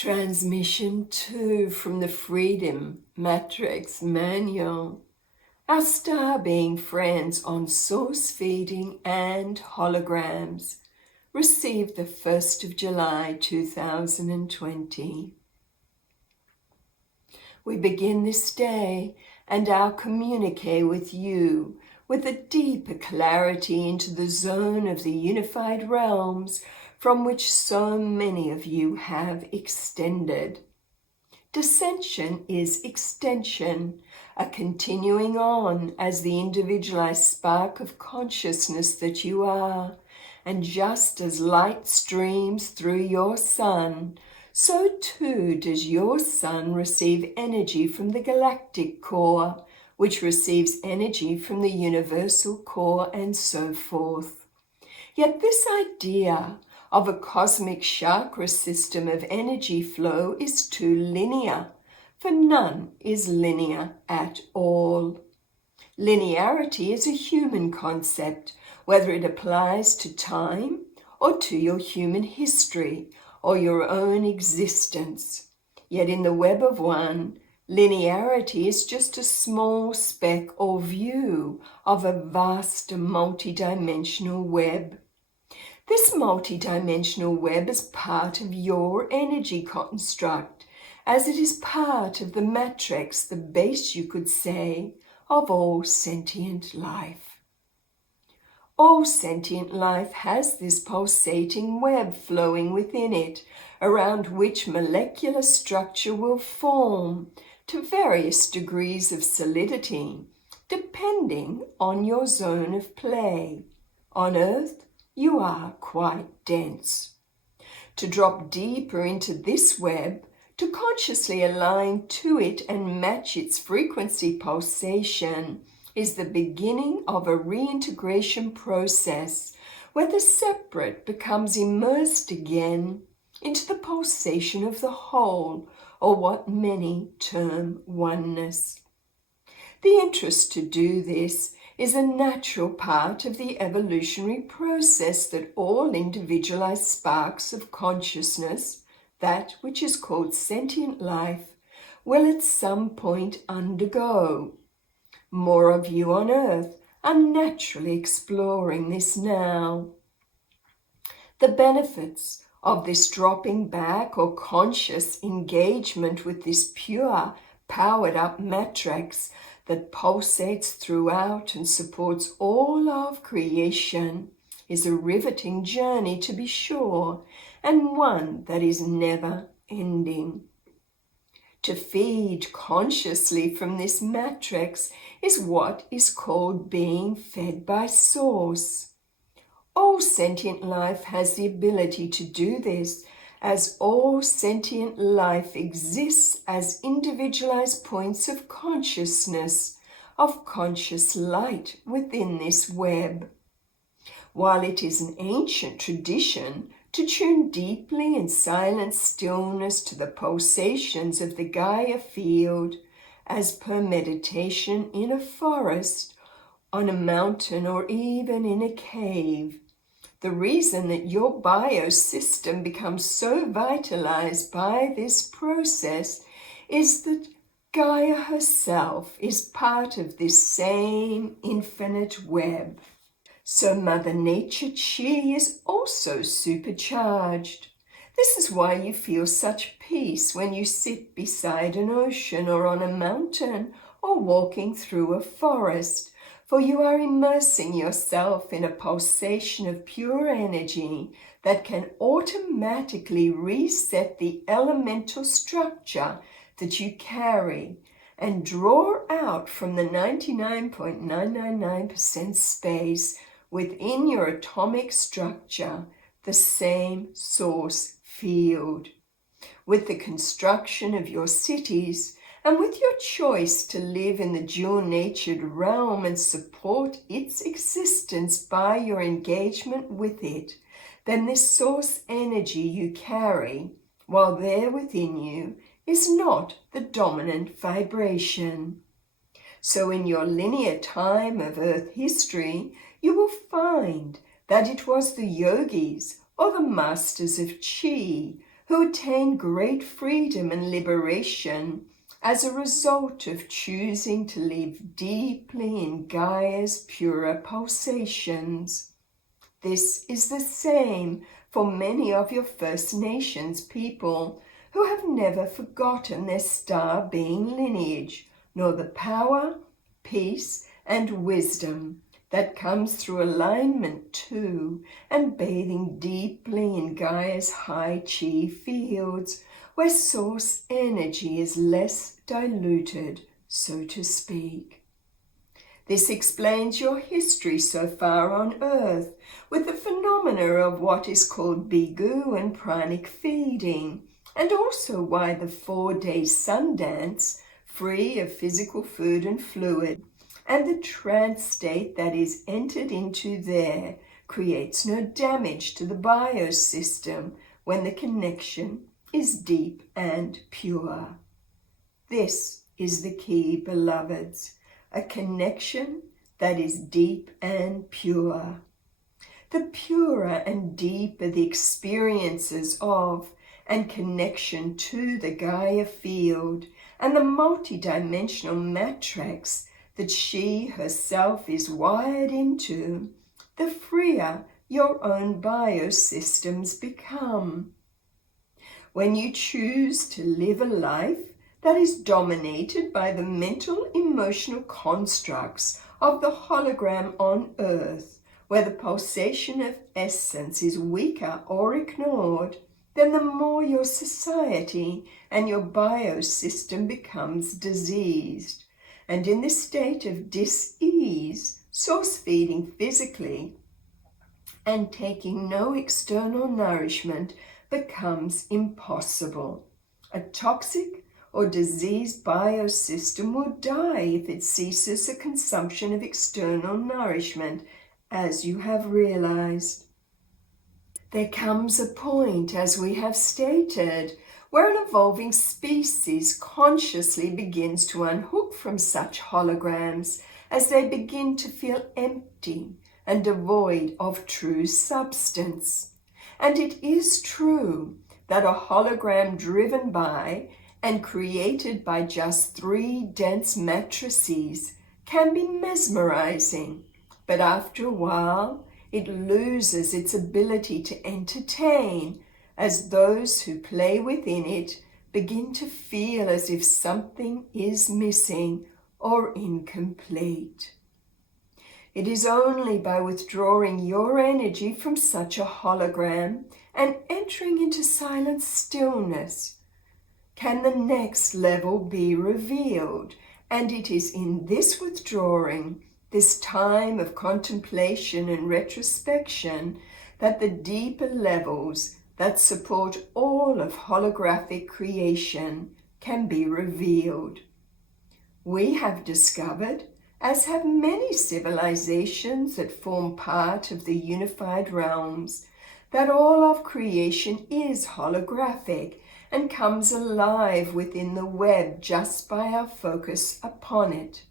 Transmission 2 from the Freedom Matrix Manual. Our star being friends on source feeding and holograms. Received the 1st of July 2020. We begin this day and our communique with you with a deeper clarity into the zone of the unified realms from which so many of you have extended. Dissension is extension, a continuing on as the individualized spark of consciousness that you are. And just as light streams through your sun, so too does your sun receive energy from the galactic core, which receives energy from the universal core, and so forth. Yet this idea of a cosmic chakra system of energy flow is too linear, for none is linear at all. Linearity is a human concept, whether it applies to time or to your human history or your own existence. Yet in the web of one, linearity is just a small speck or view of a vast multidimensional web. This multidimensional web is part of your energy construct, as it is part of the matrix, the base, you could say, of all sentient life. All sentient life has this pulsating web flowing within it, around which molecular structure will form to various degrees of solidity, depending on your zone of play. On Earth, you are quite dense. To drop deeper into this web, to consciously align to it and match its frequency pulsation, is the beginning of a reintegration process where the separate becomes immersed again into the pulsation of the whole, or what many term oneness. The interest to do this is a natural part of the evolutionary process that all individualized sparks of consciousness, that which is called sentient life, will at some point undergo. More of you on Earth are naturally exploring this now. The benefits of this dropping back or conscious engagement with this pure, powered-up matrix that pulsates throughout and supports all of creation is a riveting journey, to be sure, and one that is never ending. To feed consciously from this matrix is what is called being fed by Source. All sentient life has the ability to do this, as all sentient life exists as individualized points of consciousness, of conscious light within this web. While it is an ancient tradition to tune deeply in silent stillness to the pulsations of the Gaia field, as per meditation in a forest, on a mountain, or even in a cave, the reason that your biosystem becomes so vitalized by this process is that Gaia herself is part of this same infinite web. So Mother Nature Chi is also supercharged. This is why you feel such peace when you sit beside an ocean or on a mountain or walking through a forest, for you are immersing yourself in a pulsation of pure energy that can automatically reset the elemental structure that you carry and draw out from the 99.999% space within your atomic structure the same source field. With the construction of your cities, and with your choice to live in the dual-natured realm and support its existence by your engagement with it, then this source energy you carry, while there within you, is not the dominant vibration. So in your linear time of Earth history, you will find that it was the yogis or the masters of Chi who attain great freedom and liberation as a result of choosing to live deeply in Gaia's purer pulsations. This is the same for many of your First Nations people who have never forgotten their star being lineage, nor the power, peace, and wisdom that comes through alignment to and bathing deeply in Gaia's high chi fields, where source energy is less diluted, so to speak. This explains your history so far on Earth, with the phenomena of what is called Bigu and pranic feeding, and also why the 4-day sun dance, free of physical food and fluid, and the trance state that is entered into there creates no damage to the biosystem when the connection is deep and pure. This is the key, beloveds, a connection that is deep and pure. The purer and deeper the experiences of and connection to the Gaia field and the multidimensional matrix that she herself is wired into, the freer your own biosystems become. When you choose to live a life that is dominated by the mental emotional constructs of the hologram on Earth, where the pulsation of essence is weaker or ignored, then the more your society and your biosystem becomes diseased. And in this state of dis-ease, source feeding physically and taking no external nourishment becomes impossible. A toxic or diseased biosystem will die if it ceases the consumption of external nourishment, as you have realized. There comes a point, as we have stated, where an evolving species consciously begins to unhook from such holograms as they begin to feel empty and devoid of true substance. And it is true that a hologram driven by and created by just 3 dense matrices can be mesmerizing, but after a while it loses its ability to entertain, as those who play within it begin to feel as if something is missing or incomplete. It is only by withdrawing your energy from such a hologram and entering into silent stillness can the next level be revealed, and it is in this withdrawing, this time of contemplation and retrospection, that the deeper levels that support all of holographic creation can be revealed. We have discovered, as have many civilizations that form part of the unified realms, that all of creation is holographic and comes alive within the web just by our focus upon it.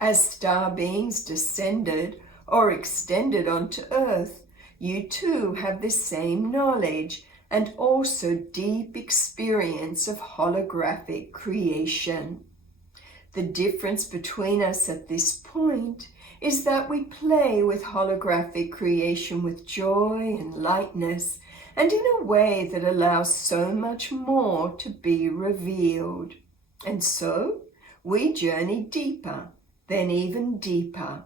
As star beings descended or extended onto Earth, you too have the same knowledge and also deep experience of holographic creation. The difference between us at this point is that we play with holographic creation with joy and lightness, and in a way that allows so much more to be revealed. And so we journey deeper, then even deeper,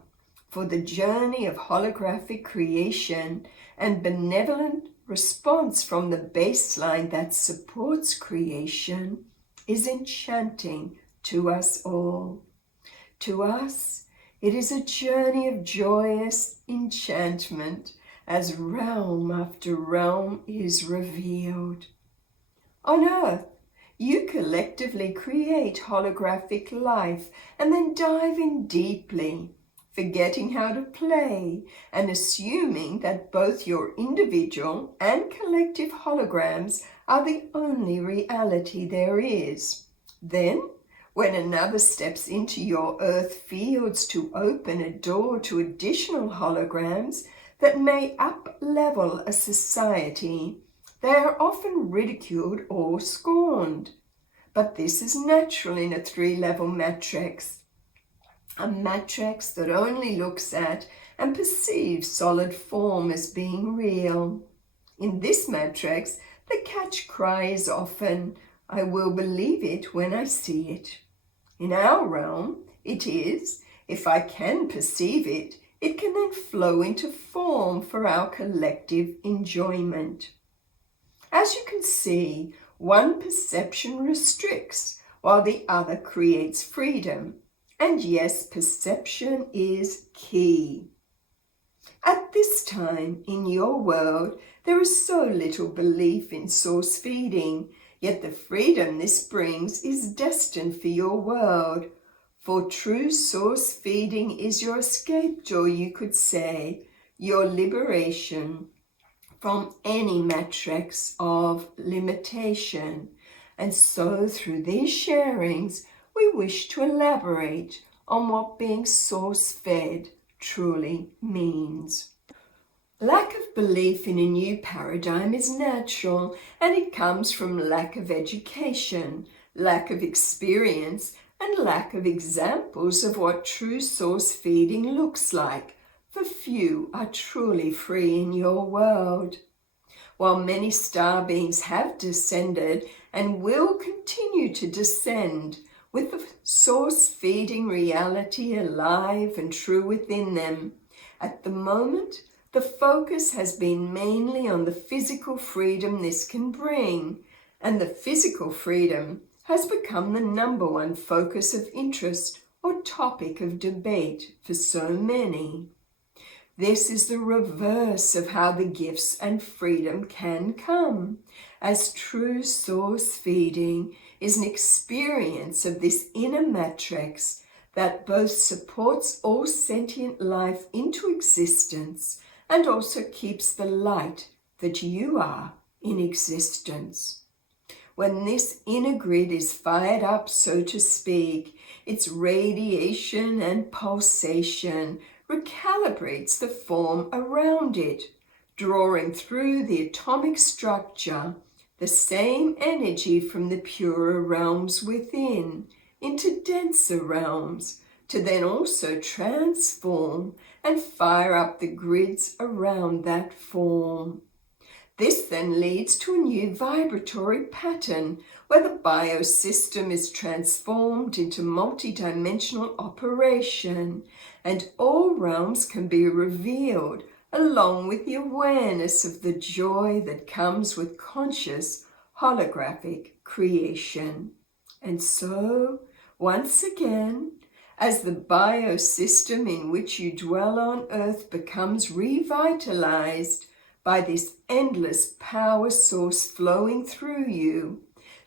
for the journey of holographic creation and benevolent response from the baseline that supports creation is enchanting to us all. To us, it is a journey of joyous enchantment as realm after realm is revealed. On Earth, you collectively create holographic life and then dive in deeply, forgetting how to play and assuming that both your individual and collective holograms are the only reality there is. Then, when another steps into your earth fields to open a door to additional holograms that may up-level a society, they are often ridiculed or scorned. But this is natural in a three-level matrix, a matrix that only looks at and perceives solid form as being real. In this matrix, the catch cry is often, "I will believe it when I see it." In our realm, it is, if I can perceive it, it can then flow into form for our collective enjoyment. As you can see, one perception restricts while the other creates freedom. And yes, perception is key. At this time in your world, there is so little belief in source feeding, yet the freedom this brings is destined for your world. For true source feeding is your escape door, you could say, your liberation from any matrix of limitation. And so through these sharings, we wish to elaborate on what being source-fed truly means. Lack of belief in a new paradigm is natural, and it comes from lack of education, lack of experience, and lack of examples of what true source feeding looks like, for few are truly free in your world. While many star beings have descended and will continue to descend, with the source feeding reality alive and true within them, at the moment, the focus has been mainly on the physical freedom this can bring, and the physical freedom has become the number one focus of interest or topic of debate for so many. This is the reverse of how the gifts and freedom can come, as true source feeding is an experience of this inner matrix that both supports all sentient life into existence and also keeps the light that you are in existence. When this inner grid is fired up, so to speak, its radiation and pulsation recalibrates the form around it, drawing through the atomic structure the same energy from the purer realms within into denser realms, to then also transform and fire up the grids around that form. This then leads to a new vibratory pattern where the biosystem is transformed into multidimensional operation, and all realms can be revealed along with the awareness of the joy that comes with conscious holographic creation. And so, once again, as the biosystem in which you dwell on Earth becomes revitalized by this endless power source flowing through you,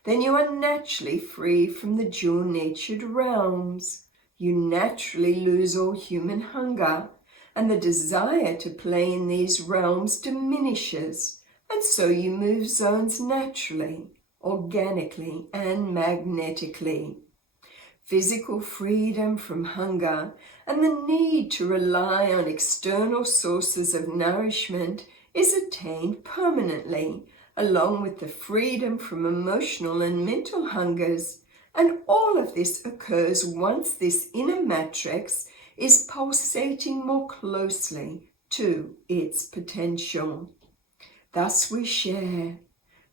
then you are naturally free from the dual-natured realms. You naturally lose all human hunger, and the desire to play in these realms diminishes, and so you move zones naturally, organically, and magnetically. Physical freedom from hunger and the need to rely on external sources of nourishment is attained permanently, along with the freedom from emotional and mental hungers, and all of this occurs once this inner matrix is pulsating more closely to its potential. Thus we share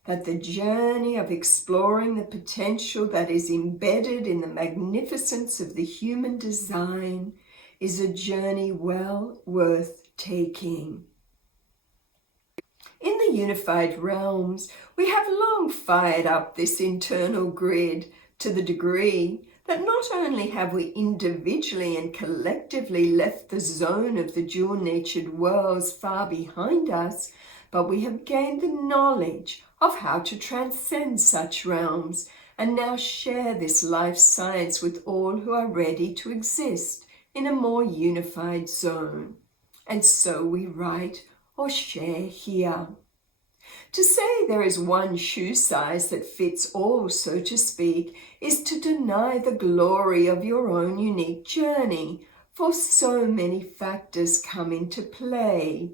that the journey of exploring the potential that is embedded in the magnificence of the human design is a journey well worth taking. In the unified realms, we have long fired up this internal grid to the degree that not only have we individually and collectively left the zone of the dual-natured worlds far behind us, but we have gained the knowledge of how to transcend such realms and now share this life science with all who are ready to exist in a more unified zone. And so we write or share here. To say there is one shoe size that fits all, so to speak, is to deny the glory of your own unique journey, for so many factors come into play.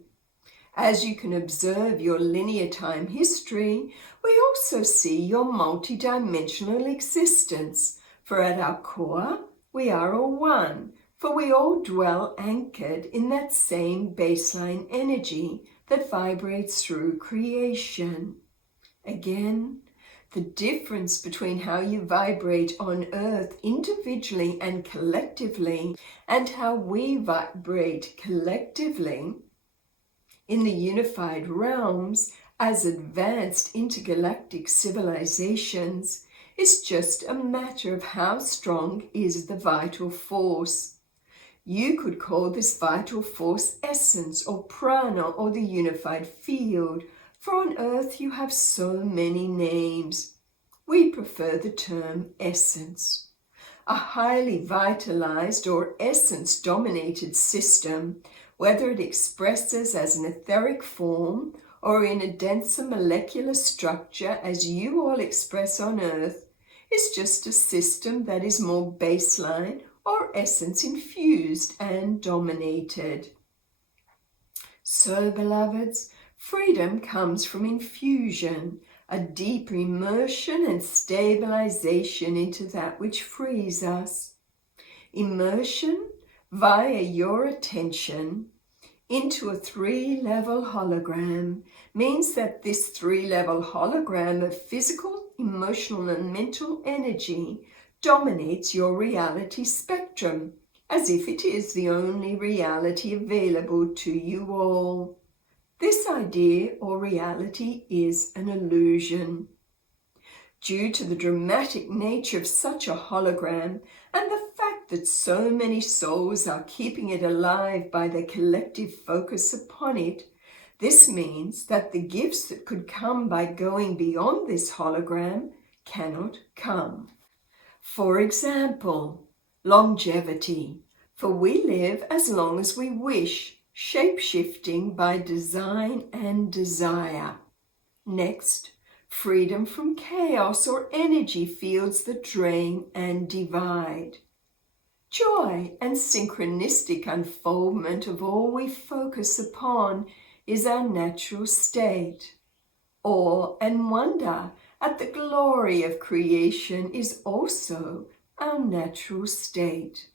As you can observe your linear time history, we also see your multidimensional existence, for at our core, we are all one, for we all dwell anchored in that same baseline energy that vibrates through creation. Again, the difference between how you vibrate on Earth individually and collectively, and how we vibrate collectively in the unified realms as advanced intergalactic civilizations, is just a matter of how strong is the vital force. You could call this vital force essence or prana or the unified field, for on Earth you have so many names. We prefer the term essence. A highly vitalized or essence-dominated system, whether it expresses as an etheric form or in a denser molecular structure as you all express on Earth, is just a system that is more baseline or essence infused and dominated. So, beloveds, freedom comes from infusion, a deep immersion and stabilization into that which frees us. Immersion via your attention into a 3-level hologram means that this 3-level hologram of physical, emotional, and mental energy dominates your reality spectrum, as if it is the only reality available to you all. This idea or reality is an illusion. Due to the dramatic nature of such a hologram and the fact that so many souls are keeping it alive by their collective focus upon it, this means that the gifts that could come by going beyond this hologram cannot come. For example, longevity, for we live as long as we wish, shape-shifting by design and desire. Next, freedom from chaos or energy fields that drain and divide. Joy and synchronistic unfoldment of all we focus upon is our natural state. Awe and wonder at the glory of creation is also our natural state.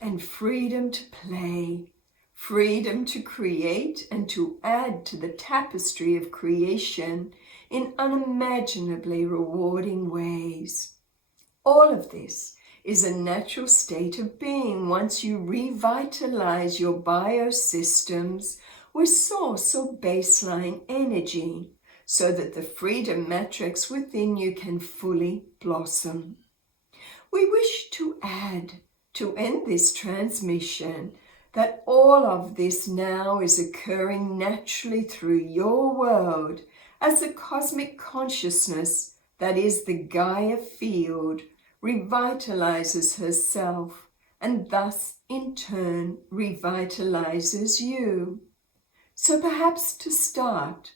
And freedom to play, freedom to create and to add to the tapestry of creation in unimaginably rewarding ways. All of this is a natural state of being once you revitalize your biosystems with source or baseline energy, so that the freedom matrix within you can fully blossom. We wish to add, to end this transmission, that all of this now is occurring naturally through your world as a cosmic consciousness that is the Gaia field revitalizes herself and thus in turn revitalizes you. So perhaps to start,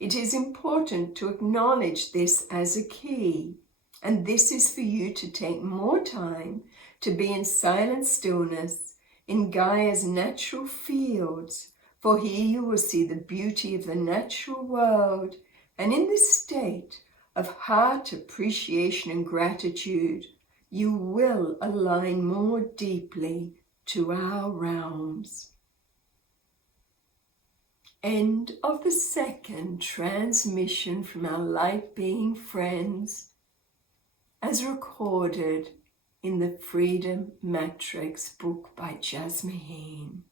it is important to acknowledge this as a key, and this is for you to take more time to be in silent stillness in Gaia's natural fields, for here you will see the beauty of the natural world, and in this state of heart appreciation and gratitude, you will align more deeply to our realms. End of the second transmission from our light being friends, as recorded in the Freedom Matrix book by Jasmine.